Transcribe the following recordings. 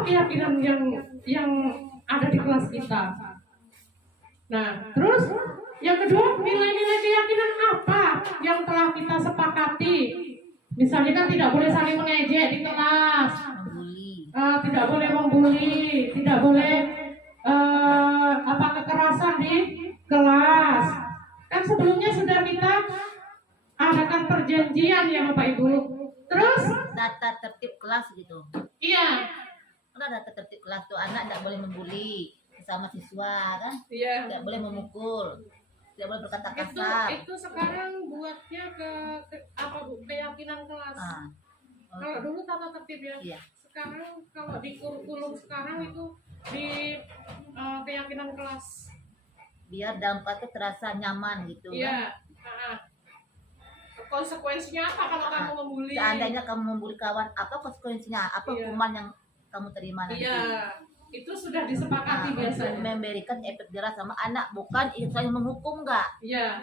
apa keyakinan yang ada di kelas kita. Nah, terus yang kedua, nilai-nilai keyakinan apa yang telah kita sepakati? Misalnya kan tidak boleh saling mengejek di kelas, tidak boleh membuli, tidak boleh kekerasan di kelas. Kan sebelumnya sudah kita adakan perjanjian ya Bapak Ibu. Terus data tertib kelas gitu. Iya. Ada data tertib kelas tuh, anak tidak boleh membuli sama siswa kan? Iya. Tidak boleh memukul, tidak boleh berkata kasar. Itu sekarang buatnya ke apa Bu? Keyakinan kelas. Kalau dulu tata tertib ya. Iya. Sekarang kalau di kurikulum sekarang itu di keyakinan kelas. Biar dalam kelas itu terasa nyaman gitu. Iya. Kan? Konsekuensinya apa kalau kamu membuli? Seandainya kamu membuli kawan, apa konsekuensinya? Apa hukuman yang kamu terima nanti? Iya, itu sudah disepakati biasanya. Memberikan efek jerah sama anak, bukan istilahnya menghukum enggak? Iya.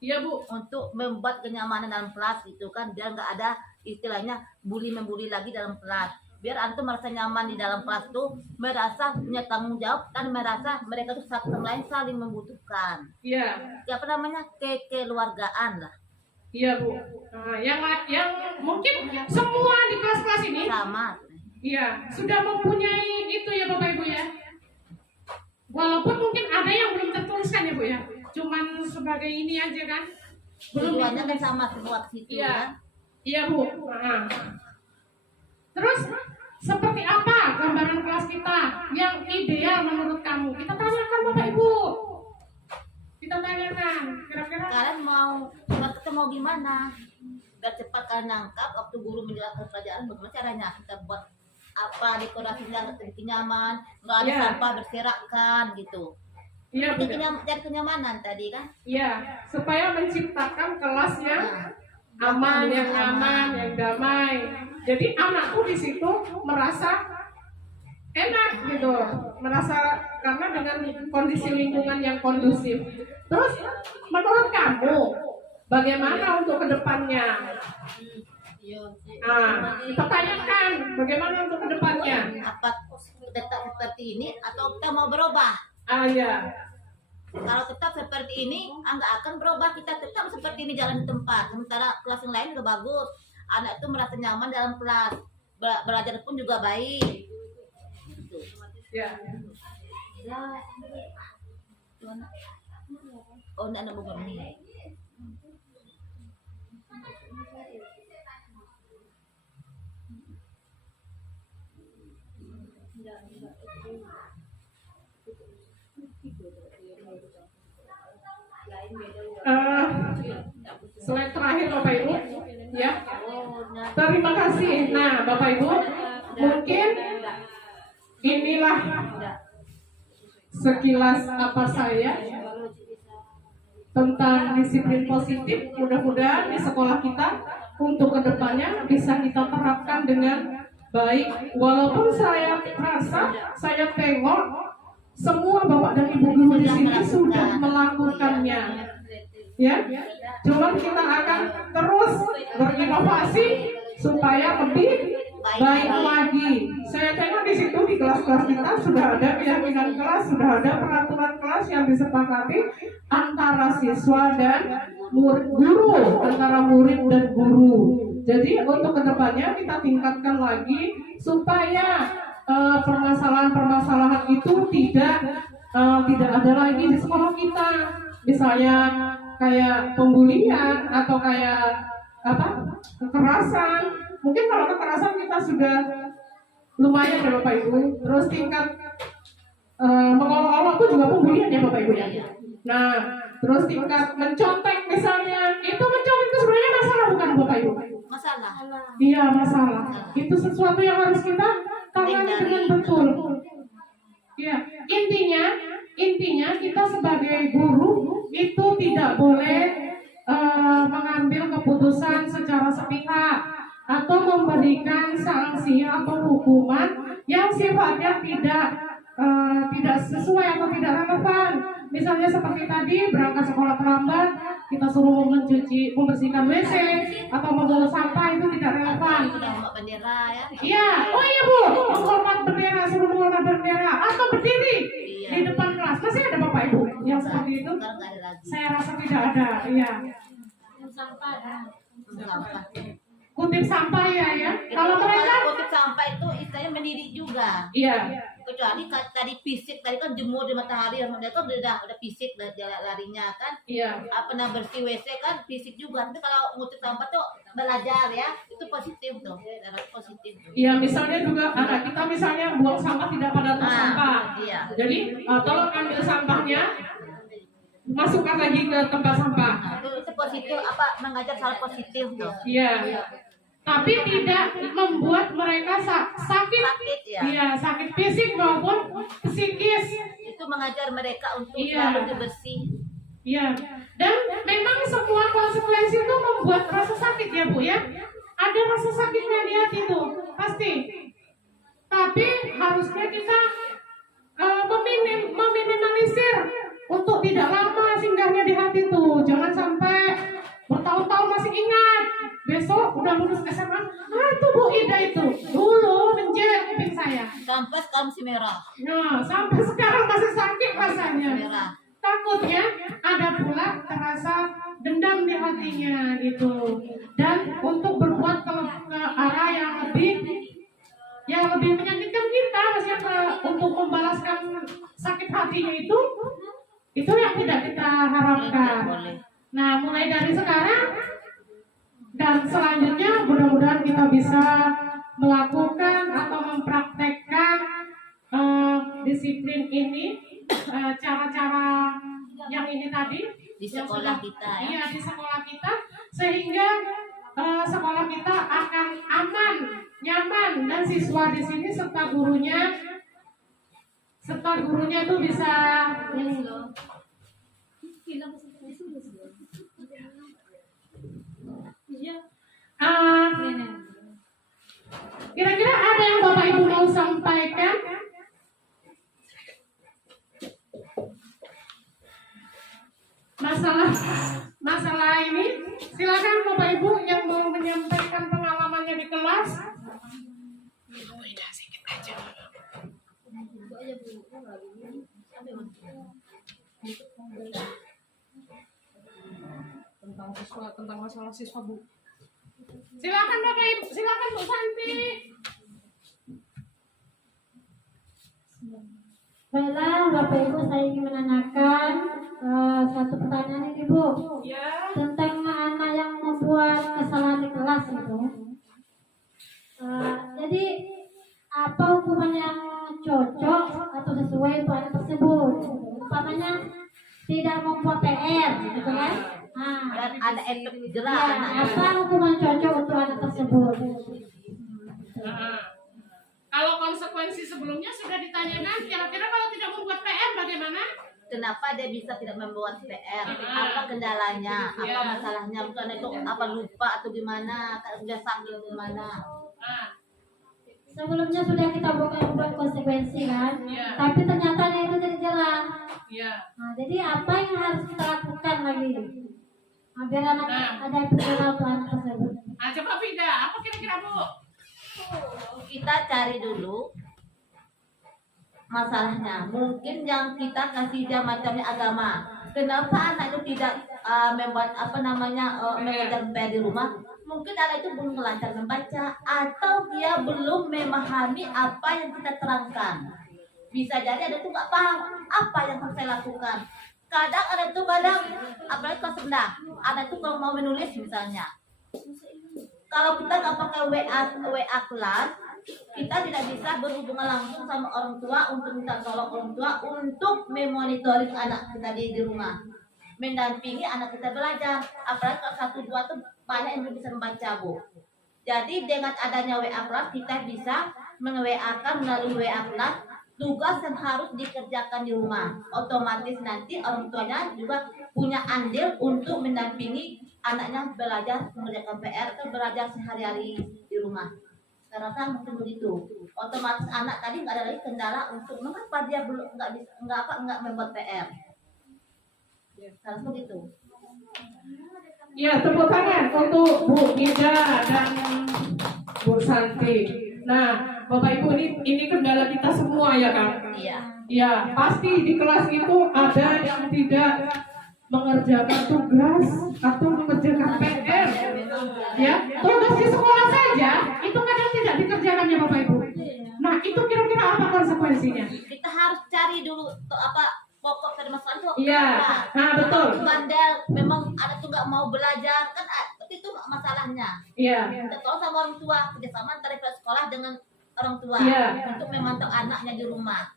Iya Bu. Untuk membuat kenyamanan dalam kelas gitu kan, biar nggak ada istilahnya membuli lagi dalam kelas. Biar antum merasa nyaman di dalam kelas tuh, merasa punya tanggung jawab dan merasa mereka tuh satu sama lain saling membutuhkan. Iya. Apa namanya? Kekeluargaan lah. Iya Bu. Nah, yang mungkin semua di kelas-kelas ini sama. Iya, sudah mempunyai itu ya Bapak Ibu ya. Walaupun mungkin ada yang belum tertuliskan ya Bu ya. Cuman sebagai ini aja kan. Belum tujuannya kan sama semua ke situ iya. Kan? Iya Bu. Nah. Terus seperti apa gambaran kelas kita yang ideal menurut kamu? Kita tanyakan Bapak Ibu. Kita tanyakan, kira-kira kalian kita mau gimana? Biar cepat kalian nangkap waktu guru menjelaskan pelajaran, bagaimana caranya kita buat apa dekorasinya lebih nyaman, nggak ada sampah berserakan gitu. Iya, cari kenyamanan tadi kan? Iya, supaya menciptakan kelas yang aman, yang nyaman, yang damai. Jadi anak tuh di situ merasa enak gitu, merasa karena dengan kondisi lingkungan yang kondusif. Terus menurut kamu bagaimana untuk kedepannya? Nah, kita tanyakan bagaimana untuk kedepannya. Apa tetap seperti ini atau kita mau berubah? Ya. Kalau tetap seperti ini, nggak akan berubah. Kita tetap seperti ini jalan di tempat. Sementara kelas yang lain udah bagus. Anak itu merasa nyaman dalam kelas. Belajar pun juga baik. Ya. Oh, anak bukan ini. Slide terakhir Bapak Ibu, ya. Terima kasih. Nah, Bapak Ibu, mungkin inilah sekilas apa saya tentang disiplin positif. Mudah-mudahan di sekolah kita untuk kedepannya bisa kita terapkan dengan baik. Walaupun saya rasa, saya tengok semua bapak dan ibu guru di sini sudah melakukannya, ya. Cuman kita akan terus berinovasi supaya lebih baik lagi. Saya tengok di situ di kelas-kelas kita sudah ada keyakinan kelas, sudah ada peraturan kelas yang disepakati antara siswa dan guru, antara murid dan guru. Jadi untuk kedepannya kita tingkatkan lagi supaya permasalahan-permasalahan itu tidak ada lagi di sekolah kita. Misalnya kayak pembulian atau kayak kekerasan. Mungkin kalau kekerasan kita sudah lumayan ya Bapak Ibu. Terus tingkat mengolok-olok itu juga pembulian ya Bapak Ibu ya. Nah, terus tingkat mencontek misalnya, itu mencontek itu sebenarnya masalah bukan Bapak Ibu? Masalah. Iya, masalah. Itu sesuatu yang harus kita tangani dengan betul. Ya, intinya kita sebagai guru itu tidak boleh mengambil keputusan secara sepihak atau memberikan sanksi atau hukuman yang sifatnya tidak sesuai atau tidak relevan. misalnya seperti tadi berangkat sekolah terlambat, kita suruh membersihkan WC atau membawa sampah itu tidak relevan. Sudah bawa bendera ya. Iya, oh iya Bu, menghormat bendera, suruh menghormat bendera atau berdiri di depan kelas. Masih ada Bapak Ibu yang seperti itu? Sekarang nggak ada lagi. Saya rasa tidak ada. Iya. Sampah. Kutip sampah ya. Kalau mereka kutip sampah itu istilahnya mendidih juga. iya. Kecuali tadi fisik tadi kan jemur di matahari, mereka udah fisik larinya kan. Iya. Pernah bersih WC kan fisik juga. Tapi kalau ngutip sampah tuh belajar ya, itu positif tuh, positif. Iya, misalnya juga anak kita misalnya buang sampah tidak pada tempat sampah. Iya. Jadi tolong ambil sampahnya, masukkan lagi ke tempat sampah. Itu positif, mengajar hal positif tuh. Iya. Tapi tidak membuat mereka sakit. Ya. Iya, sakit fisik maupun psikis. Itu mengajar mereka untuk Iya. selalu bersih. Iya. Dan memang semua konsekuensi itu membuat rasa sakit ya Bu ya. Ada rasa sakitnya di hati itu pasti. Tapi harusnya kita meminimalisir untuk tidak lama singgahnya di hati itu. Jangan sampai bertahun-tahun masih ingat. Besok udah lulus SMA, itu Bu Ida itu dulu menjerit kuping saya. Sampai sekarang masih merah. Nah, sampai sekarang masih sakit rasanya. Merah. Takutnya ada pula terasa dendam di hatinya gitu. Dan untuk berbuat ke arah yang lebih menyakitkan kita, maksudnya untuk membalaskan sakit hatinya itu yang tidak kita harapkan. Nah, mulai dari sekarang dan selanjutnya mudah-mudahan kita bisa melakukan atau mempraktekkan disiplin ini, cara-cara yang ini tadi Di sekolah kita ya. Iya, di sekolah kita, sehingga sekolah kita akan aman, nyaman, dan siswa di sini serta gurunya itu bisa kira-kira ada yang Bapak Ibu mau sampaikan? Masalah ini, silakan Bapak Ibu yang mau menyampaikan pengalamannya di kelas. Tentang masalah siswa Bu. Silakan Bapak Ibu, silakan Bu Santi. Baiklah Bapak Ibu, saya ingin menanyakan satu pertanyaan ini Bu, Ya. tentang anak yang membuat kesalahan di kelas itu. Jadi apa hukuman yang cocok atau sesuai untuk anak tersebut? Umpamanya tidak membuat PR, gitu kan? Dan ada efek Ya, jerah. apa hukuman cocok untuk anak tersebut? Kalau konsekuensi sebelumnya sudah ditanyakan, kira-kira kalau tidak membuat PR bagaimana? Kenapa dia bisa tidak membuat PR? Apa kendalanya? Apa masalahnya? Bukan itu apa lupa atau gimana? Sudah sakit gimana? Sebelumnya sudah kita buat konsekuensi kan, Iya. tapi ternyata itu jadi jerah. Iya. Nah, jadi apa yang harus kita lakukan lagi? Biar anak ada perkenalan untuk anak tersebut. Nah, coba Vida, apa kira-kira Bu? Kita cari dulu masalahnya. Mungkin yang kita kasih dia macamnya agama. Kenapa anak itu tidak membuat mengajar PR di rumah? Mungkin anak itu belum lancar membaca atau dia belum memahami apa yang kita terangkan. Bisa jadi ada itu nggak paham apa yang harus saya lakukan. Kadang ada itu apalagi kelas rendah, anak itu kalau mau menulis misalnya, kalau kita nggak pakai WA kelas, kita tidak bisa berhubungan langsung sama orang tua untuk minta tolong orang tua untuk memonitoring anak kita di rumah, mendampingi anak kita belajar. Apalagi kalau 1-2 tuh banyak yang belum bisa membaca Bu. Jadi dengan adanya WA kelas kita bisa meng-WA-kan melalui WA kelas tugas yang harus dikerjakan di rumah. Otomatis nanti orang tuanya juga punya andil untuk mendampingi anaknya belajar mengerjakan PR atau belajar sehari-hari di rumah. Saya rasa mungkin begitu. Otomatis anak tadi nggak ada lagi kendala untuk mengapa dia belum nggak membuat PR. Harus begitu. Ya, tepuk tangan untuk Bu Ida dan Bu Santi. Nah, Bapak Ibu, ini kendala kita semua ya kan? Iya. Ya, pasti di kelas itu ada yang tidak mengerjakan tugas atau mengerjakan PR. Ya, tugas di sekolah saja itu kadang tidak dikerjakan ya Bapak Ibu. Nah, itu kira-kira apa konsekuensinya? Kita harus cari dulu pokok permasalahan itu. Iya, nah betul. Bandel, memang ada tuh nggak mau belajar kan, itu masalahnya. Iya. Kita tahu sama orang tua, kerjasama antara pihak sekolah dengan orang tua untuk memantau anaknya di rumah.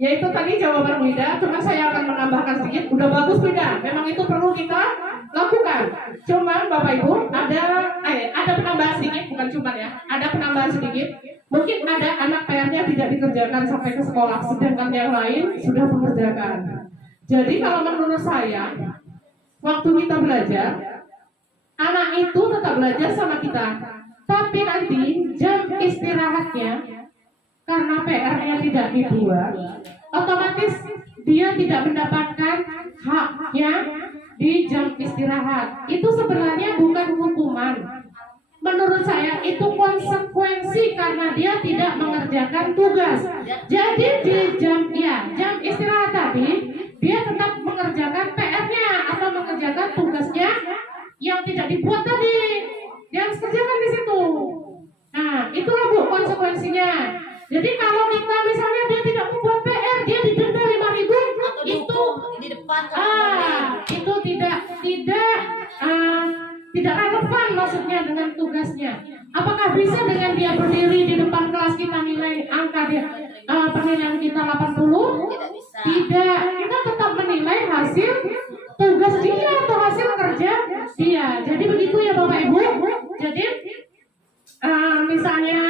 Ya itu tadi jawaban Wida, cuma saya akan menambahkan sedikit. Udah bagus Wida, memang itu perlu kita lakukan. Cuman Bapak Ibu ada penambahan sedikit, bukan cuma ya, ada penambahan sedikit. Mungkin ada anak PR-nya tidak dikerjakan sampai ke sekolah, sedangkan yang lain sudah mengerjakan. Jadi kalau menurut saya, waktu kita belajar, anak itu tetap belajar sama kita. Tapi nanti jam istirahatnya, karena PR-nya tidak dibuat, otomatis dia tidak mendapatkan haknya di jam istirahat. Itu sebenarnya bukan hukuman. Menurut saya itu konsekuensi karena dia tidak mengerjakan tugas. Jadi di jam istirahat tadi dia tetap mengerjakan PR-nya atau mengerjakan tugasnya yang tidak dibuat tadi. Dia harus kerjakan di situ. Nah, itulah Bu konsekuensinya. Jadi kalau kita misalnya dia tidak membuat PR, dia didenda 5.000 Atau itu di depan itu tidak relevan maksudnya dengan tugasnya. Apakah bisa dengan dia berdiri di depan kelas kita nilai angka dia penilaian kita 80? Tidak bisa. Tidak, kita tetap menilai hasil tugas dia atau hasil kerja dia. Jadi begitu ya Bapak Ibu. Jadi misalnya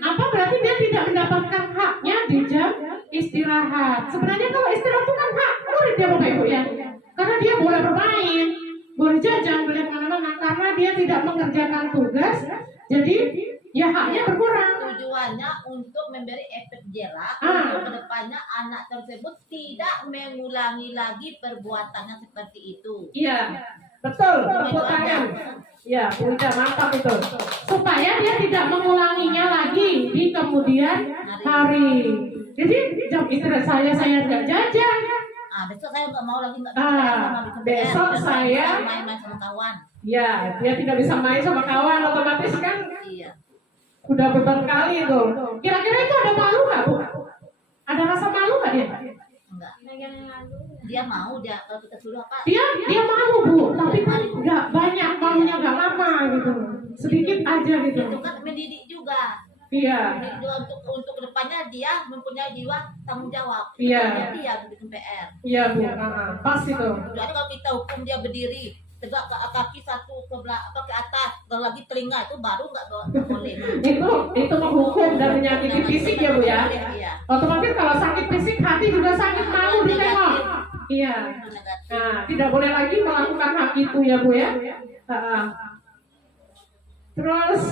apa berarti dia tidak mendapatkan haknya di jam istirahat. Sebenarnya kalau istirahat itu kan hak murid ya Bapak Ibu ya. Karena dia boleh bermain, boleh jajan, boleh kemana-mana. Karena dia tidak mengerjakan tugas, jadi ya haknya berkurang. Tujuannya untuk memberi efek jerak untuk kedepannya anak tersebut tidak mengulangi lagi perbuatannya seperti itu. Iya, betul. Tepuk tangan. Ya, udah mantap itu. Supaya dia tidak mengulanginya lagi di kemudian hari. Jadi jam istirahat saya nggak jajan. Besok saya nggak mau lagi Besok saya main-main sama kawan. Ya, dia tidak bisa main sama kawan, otomatis kan Iya. udah beban kali itu. Kira-kira itu ada malu nggak Bu? Ada rasa malu nggak dia? Enggak. Dia mau, kalau kita suruh apa? Dia malu Bu, tapi kan nggak banyak, malunya nggak lama gitu, sedikit aja gitu. Itu kan mendidik juga. Iya. Mendidik juga untuk kedepannya dia mempunyai jiwa tanggung jawab. Iya. Dia bikin PR. Iya Bu, pas itu. Jadi kalau kita hukum dia berdiri tegak kaki satu ke belakang ke atas, kalau lagi telinga itu baru nggak boleh. Itu menghukum dan menyakiti fisik ya Bu ya. Iya. Otomatis kalau sakit fisik hati juga sakit malu ditengok. Iya. Nah, tidak boleh lagi melakukan hak itu ya Bu ya. Terus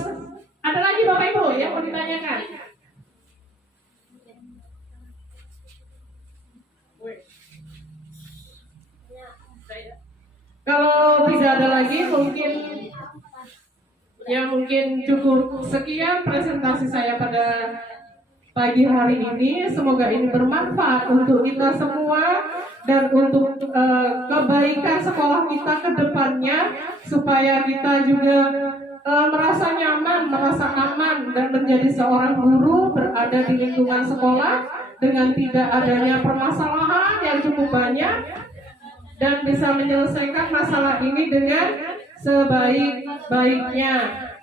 ada lagi Bapak Ibu yang mau ditanyakan? Kalau tidak ada lagi mungkin cukup sekian presentasi saya pada pagi hari ini. Semoga ini bermanfaat untuk kita semua dan untuk kebaikan sekolah kita ke depannya, supaya kita juga merasa nyaman, merasa aman dan menjadi seorang guru berada di lingkungan sekolah dengan tidak adanya permasalahan yang cukup banyak, dan bisa menyelesaikan masalah ini dengan sebaik-baiknya.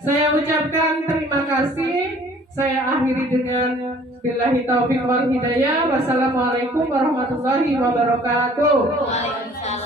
Saya ucapkan terima kasih. Saya akhiri dengan billahi taufiq wal hidayah. Wassalamualaikum warahmatullahi wabarakatuh. Waalaikumsalam.